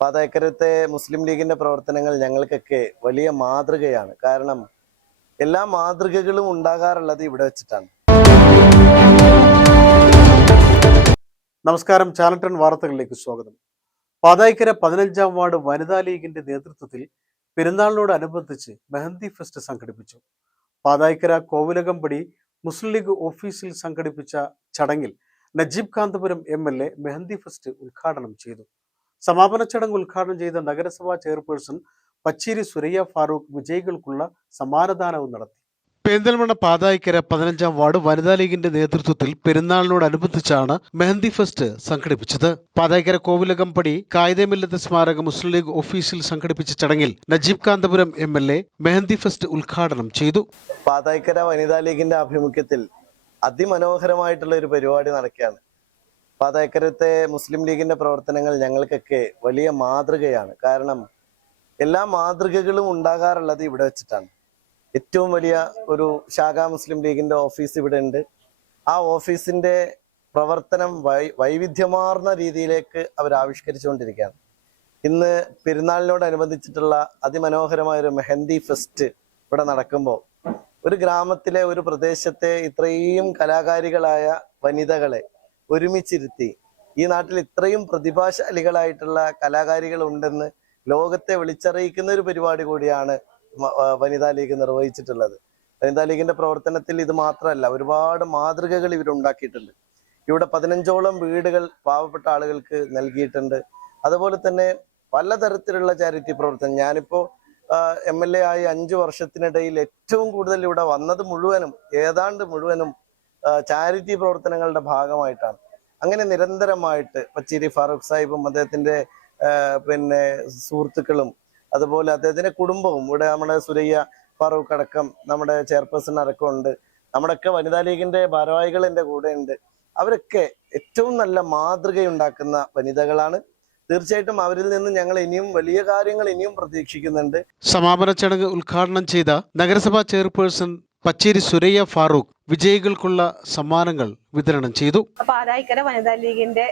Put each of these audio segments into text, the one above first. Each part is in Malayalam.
പാതയക്കരത്തെ മുസ്ലിം ലീഗിന്റെ പ്രവർത്തനങ്ങൾ ഞങ്ങൾക്കൊക്കെ വലിയ മാതൃകയാണ്. കാരണം എല്ലാ മാതൃകകളും ഉണ്ടാകാറുള്ളത് ഇവിടെ വെച്ചിട്ടാണ്. നമസ്കാരം, ചാനൽ 10 വാർത്തകളിലേക്ക് സ്വാഗതം. പാതായിക്കര 15-ാം വാർഡ് വനിതാ ലീഗിന്റെ നേതൃത്വത്തിൽ പെരുന്നാളിനോടനുബന്ധിച്ച് മെഹന്തി ഫെസ്റ്റ് സംഘടിപ്പിച്ചു. പാതായിക്കര കോവിലകമ്പടി മുസ്ലിം ലീഗ് ഓഫീസിൽ സംഘടിപ്പിച്ച ചടങ്ങിൽ നജീബ് കാന്തപുരം MLA മെഹന്തി ഫെസ്റ്റ് ഉദ്ഘാടനം ചെയ്തു. സമാപന ചടങ്ങ് ഉദ്ഘാടനം ചെയ്ത നഗരസഭാ ചെയർപേഴ്സൺ പച്ചേരി സുരയ്യ ഫാറൂഖ് വിജയികൾക്കുള്ള സമ്മാനദാനവും നടത്തി. പെരിന്തൽമണ്ണ പാതായിക്കര 15-ാം വാർഡ് വനിതാ ലീഗിന്റെ നേതൃത്വത്തിൽ പെരുന്നാളിനോടനുബന്ധിച്ചാണ് മെഹന്തി ഫെസ്റ്റ് സംഘടിപ്പിച്ചത്. പാതായിക്കര കോവിലകമ്പടി കായിദമില്ലത്ത് സ്മാരക മുസ്ലിം ലീഗ് ഓഫീസിൽ സംഘടിപ്പിച്ച ചടങ്ങിൽ നജീബ് കാന്തപുരം MLA മെഹന്തി ഫെസ്റ്റ് ഉദ്ഘാടനം ചെയ്തു. പാതായിക്കര വനിതാ ലീഗിന്റെ ആഭിമുഖ്യത്തിൽ അതിമനോഹരമായിട്ടുള്ള ഒരു പരിപാടി നടക്കുകയാണ്. പാതായിക്കരത്തെ മുസ്ലിം ലീഗിന്റെ പ്രവർത്തനങ്ങൾ ഞങ്ങൾക്കൊക്കെ വലിയ മാതൃകയാണ്. കാരണം എല്ലാ മാതൃകകളും ഉണ്ടാകാറുള്ളത് ഇവിടെ വെച്ചിട്ടാണ്. ഏറ്റവും വലിയ ഒരു ശാഖാ മുസ്ലിം ലീഗിന്റെ ഓഫീസ് ഇവിടെ ഉണ്ട്. ആ ഓഫീസിന്റെ പ്രവർത്തനം വൈവിധ്യമാർന്ന രീതിയിലേക്ക് അവർ ആവിഷ്കരിച്ചുകൊണ്ടിരിക്കുകയാണ്. ഇന്ന് പെരുന്നാളിനോടനുബന്ധിച്ചിട്ടുള്ള അതിമനോഹരമായ ഒരു മെഹന്തി ഫെസ്റ്റ് ഇവിടെ നടക്കുമ്പോൾ ഒരു ഗ്രാമത്തിലെ ഒരു പ്രദേശത്തെ ഇത്രയും കലാകാരികളായ വനിതകളെ ഒരുമിച്ചിരുത്തി ഈ നാട്ടിൽ ഇത്രയും പ്രതിഭാശാലികളായിട്ടുള്ള കലാകാരികൾ ഉണ്ടെന്ന് ലോകത്തെ വിളിച്ചറിയിക്കുന്ന ഒരു പരിപാടി കൂടിയാണ് വനിതാ ലീഗ് നിർവഹിച്ചിട്ടുള്ളത്. വനിതാ ലീഗിന്റെ പ്രവർത്തനത്തിൽ ഇത് മാത്രമല്ല, ഒരുപാട് മാതൃകകൾ ഇവരുണ്ടാക്കിയിട്ടുണ്ട്. ഇവിടെ 15ഓളം വീടുകൾ പാവപ്പെട്ട ആളുകൾക്ക് നൽകിയിട്ടുണ്ട്. അതുപോലെ തന്നെ പലതരത്തിലുള്ള ചാരിറ്റി പ്രവർത്തനം. ഞാനിപ്പോ MLA ആയി 5 വർഷത്തിനിടയിൽ ഏറ്റവും കൂടുതൽ ഇവിടെ വന്നത് ഏതാണ്ട് മുഴുവനും ചാരിറ്റി പ്രവർത്തനങ്ങളുടെ ഭാഗമായിട്ടാണ്. അങ്ങനെ നിരന്തരമായിട്ട് പച്ചേരി ഫാറൂഖ് സാഹിബും അദ്ദേഹത്തിന്റെ സുഹൃത്തുക്കളും അതുപോലെ അദ്ദേഹത്തിന്റെ കുടുംബവും ഇവിടെ നമ്മുടെ സുരയ്യ ഫാറൂഖ് അടക്കം നമ്മുടെ ചെയർപേഴ്സൺ അടക്കം ഉണ്ട്. നമ്മുടെയൊക്കെ വനിതാ ലീഗിന്റെ ഭാരവാഹികൾ എൻ്റെ കൂടെ ഉണ്ട്. അവരൊക്കെ ഏറ്റവും നല്ല മാതൃകയുണ്ടാക്കുന്ന വനിതകളാണ്. തീർച്ചയായിട്ടും അവരിൽ നിന്ന് ഞങ്ങൾ ഇനിയും വലിയ കാര്യങ്ങൾ പ്രതീക്ഷിക്കുന്നുണ്ട്. സമാപന ചടങ്ങ് ഉദ്ഘാടനം ചെയ്ത നഗരസഭാ ചെയർപേഴ്സൺ പച്ചേരി സുരയ്യ ഫാറൂഖ് വിജയികൾക്കുള്ള സമ്മാനങ്ങൾ വിതരണം ചെയ്തു. പാതായിക്കര വനിതാ ലീഗിന്റെ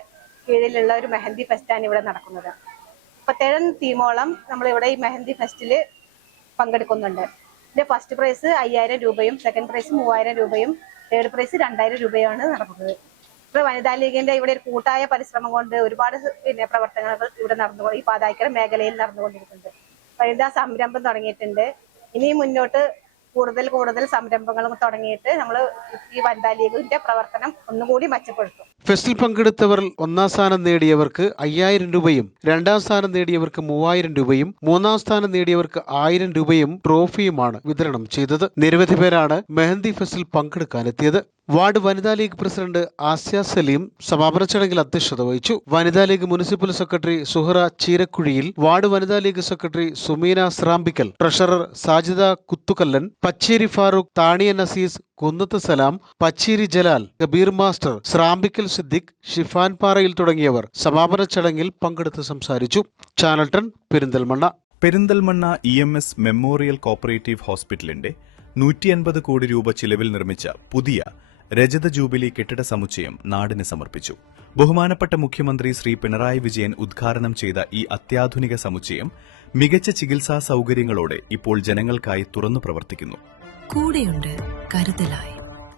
കീഴിലുള്ള ഒരു മെഹന്തി ഫെസ്റ്റാണ് ഇവിടെ നടക്കുന്നത്. 37 ടീമോളം നമ്മളിവിടെ ഈ മെഹന്തി ഫെസ്റ്റിൽ പങ്കെടുക്കുന്നുണ്ട്. ഇതിന്റെ ഫസ്റ്റ് പ്രൈസ് 5000 രൂപയും സെക്കൻഡ് പ്രൈസ് 3000 രൂപയും തേർഡ് പ്രൈസ് 2000 രൂപയാണ് നടക്കുന്നത്. ഇപ്പോൾ വനിതാ ലീഗിന്റെ ഇവിടെ ഒരു കൂട്ടായ പരിശ്രമം കൊണ്ട് ഒരുപാട് പ്രവർത്തനങ്ങൾ ഇവിടെ ഈ പാതായിക്കര മേഖലയിൽ നടന്നുകൊണ്ടിരിക്കുന്നുണ്ട്. വനിതാ സംരംഭം തുടങ്ങിയിട്ടുണ്ട്. ഇനി മുന്നോട്ട് കൂടുതൽ സംരംഭങ്ങളും തുടങ്ങിയിട്ട് നമ്മൾ ഈ വനിതാ ലീഗിന്റെ പ്രവർത്തനം ഒന്നുകൂടി മെച്ചപ്പെടുത്തും. ഫെസ്റ്റിൽ പങ്കെടുത്തവർ 1ാം സ്ഥാനം നേടിയവർക്ക് 5000 രൂപയും 2ാം സ്ഥാനം നേടിയവർക്ക് 3000 രൂപയും 3ാം സ്ഥാനം നേടിയവർക്ക് 1000 രൂപയും ട്രോഫിയുമാണ് വിതരണം ചെയ്തത്. നിരവധി പേരാണ് മെഹന്തി ഫെസ്റ്റിൽ പങ്കെടുക്കാനെത്തിയത്. Ward Vanitha League president Asya Saleem സമാപന ചടങ്ങിൽ അധ്യക്ഷത വഹിച്ചു. Vanitha League municipal secretary Suhara ചീരക്കുഴിയിൽ, ward Vanitha League secretary Sumeena Srampikkal, treasurer Sajida Kuthukallan, Pacheri Farooq, Thaniya Nasees, Kunnath Salam, Pacheri Jalal, Kabeer master, Srampikkal Siddique, Shifan Parayil തുടങ്ങിയവർ സമാപന ചടങ്ങിൽ പങ്കെടുത്ത് സംസാരിച്ചു. Channel 10 Perinthalmanna. Perinthalmanna EMS memorial cooperative ഹോസ്പിറ്റലിന്റെ 150 കോടി രൂപ ചിലവിൽ നിർമ്മിച്ച പുതിയ രജത ജൂബിലി കെട്ടിട സമുച്ചയം നാടിന് സമർപ്പിച്ചു. ബഹുമാനപ്പെട്ട മുഖ്യമന്ത്രി ശ്രീ പിണറായി വിജയൻ ഉദ്ഘാടനം ചെയ്ത ഈ അത്യാധുനിക സമുച്ചയം മികച്ച ചികിത്സാ സൌകര്യങ്ങളോടെ ഇപ്പോൾ ജനങ്ങൾക്കായി തുറന്നു പ്രവർത്തിക്കുന്നു. കൂടെയുണ്ട് കരുതലായി.